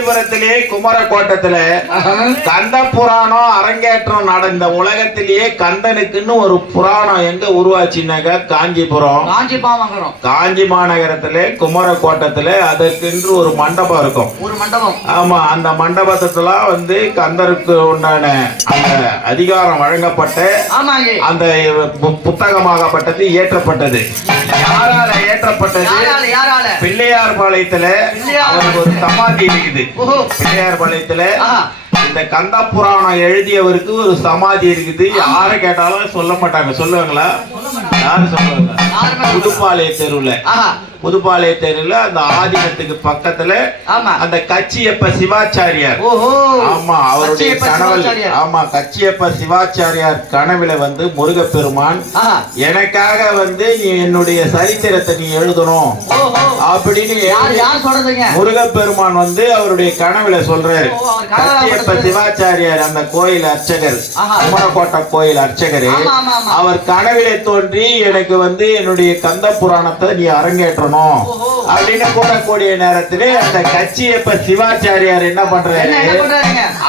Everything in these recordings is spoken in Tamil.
காஞ்சிபுரத்திலே குமரக்கோட்டத்துல கந்த புராணம் அரங்கேற்றம் நடந்த உலகத்திலேயே கந்தனுக்குன்னு ஒரு புராணம் எங்க உருவாச்சுனாக்க காஞ்சிபுரம் காஞ்சி மாநகரத்திலே குமரக்கோட்டத்துல அதற்கென்று ஒரு மண்டபம் இருக்கும். ஒரு மண்டபம். ஆமா, அந்த மண்டபத்துல வந்து கந்தருக்கு உண்டான அந்த அதிகாரம் வழங்கப்பட்ட அந்த புத்தகமாகப்பட்டது ஏற்றப்பட்டது. யாரால ஏற்றப்பட்டது? பிள்ளையார் பாளையத்துல அவருக்கு ஒரு சமாதி இருக்குது. பிள்ளையார் பாளையத்துல இந்த கந்த புராணம் எழுதியவருக்கு ஒரு சமாதி இருக்குது. யாரை கேட்டாலும் சொல்ல மாட்டாங்க. சொல்லுவாங்களா? யாரு சொல்லுவாங்க? புதுப்பாளைய தெருவுல புதுப்பாளைய தெருவுல அந்த ஆதீனத்துக்கு பக்கத்துல அந்த கச்சியப்ப சிவாச்சாரியார். ஆமா, அவருடைய கனவில். ஆமா, கச்சியப்ப சிவாச்சாரியார் கனவுல வந்து முருகப்பெருமான் எனக்காக வந்து நீ என்னுடைய சரித்திரத்தை நீ எழுதணும் அப்படின்னு முருகப்பெருமான் வந்து அவருடைய கனவுல சொல்றாரு. கச்சியப்ப சிவாச்சாரியார் அந்த கோயில் அர்ச்சகர், குமரக்கோட்டை கோயில் அர்ச்சகர், அவர் கனவிலே தோன்றி எனக்கு வந்து என்னுடைய கந்த புராணத்தை நீ அரங்கேற்றணும் அப்படின்னு கூடக்கூடிய நேரத்திலே அந்த கச்சியப்ப சிவாச்சாரியார் என்ன பண்றாரு?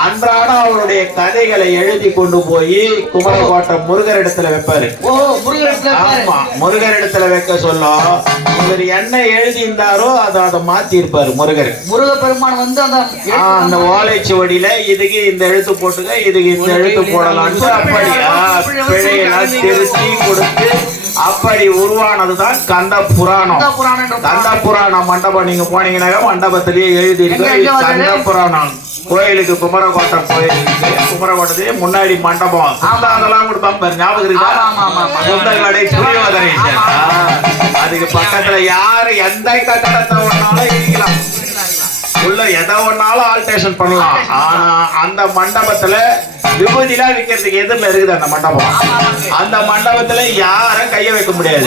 அன்றாடம் அவருடைய கதைகளை எழுதி கொண்டு போய் குமரக்கோட்டை முருகர் இடத்துல வைப்பாரு. ஆமா, முருகர் இடத்துல வைக்க சொல்லும். இவர் என்ன எழுதி இருந்தாரோ அதை மாத்தி இருப்பாரு முருகர். முருகப்பெருமான் வந்து அந்த ஓலைச்சுவடியில இதுக்கு இந்த எழுத்து போட்டுக்க, இதுக்கு இந்த எழுத்து போடலான்னு அப்படி பிழையெல்லாம் திருத்தி கொடுத்து அப்படி உருவானதுதான் கந்த புராணம். கந்த புராணம் மண்டபம் நீங்க போனீங்கன்னா மண்டபத்திலேயே எழுதி இருக்கு கந்த புராணம். கோயிலுக்கு குமரக்கோட்டை கோயிலுக்கு குமரக்கோட்டத்திலே முன்னாடி மண்டபம் அதெல்லாம் கொடுப்பாங்க பாரு, ஞாபகம் இருக்கா? கடை புரியோதரை. அதுக்கு பக்கத்துல யாரு எந்த கட்டடத்தை ஒன்னாலும் இருக்கலாம், உள்ள எதை ஒன்னாலும் ஆல்டரேஷன் பண்ணலாம். ஆனா அந்த மண்டபத்துல விபூதிலாம் விற்கிறதுக்கு எதிரில் இருக்குது அந்த மண்டபம். அந்த மண்டபத்துல யாரும் கைய வைக்க முடியாது.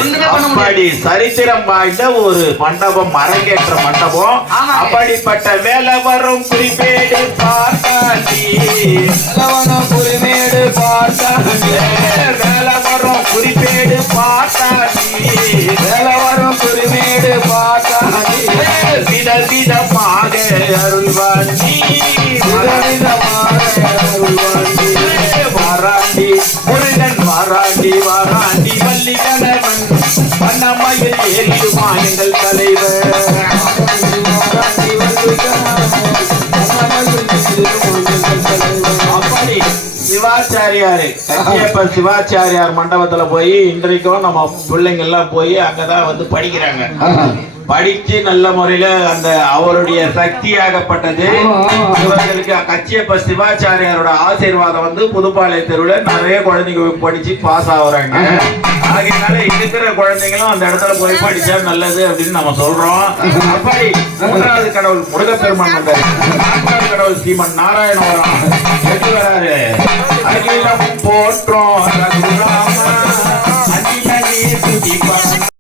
அப்படி சரித்திரம் வாய்ந்த ஒரு மண்டபம், அரங்கேற்ற மண்டபம். அப்படிப்பட்ட வேலை வரும் குறிப்பேடு பார்த்தாண்டி, குறிமேடு பார்த்தாண்டி, வேலை வரும் குறிப்பேடு பார்த்தாண்டி, வேலை வரும் குறிமேடு பார்த்தாண்டி, விதம் விதமாக அருள்வாண்டி, வாராண்டி முருகன் வாராண்டி வாராண்டி வள்ளி கணவன் வண்ணமயில் ஏறிடுமா எங்கள் தலைவர். அப்படி சிவாச்சாரியாரு கச்சியப்ப சிவாச்சாரியார் மண்டபத்துல போய் இன்றைக்கும் நம்ம பிள்ளைங்க எல்லாம் போய் அங்கதான் வந்து படிக்கிறாங்க. படிச்சு நல்ல முறையில அந்த அவருடைய சக்தியாகப்பட்டது இவர்களுக்கு கச்சியப்ப சிவாச்சாரியாரோட ஆசீர்வாதம் வந்து புதுப்பாளைய தெருவுல நிறைய குழந்தைங்க படிச்சு பாஸ் ஆகுறாங்க. ஆகையினால இருக்கிற குழந்தைங்களும் அந்த இடத்துல போய் படிச்சா நல்லது அப்படின்னு நம்ம சொல்றோம். அப்படி மூன்றாவது கடவுள் முருகப்பெருமான் வந்தாரு. நான்காவது கடவுள் ஸ்ரீமன் நாராயணவரம் எப்படி வராரு? அகிலம் போற்றோம்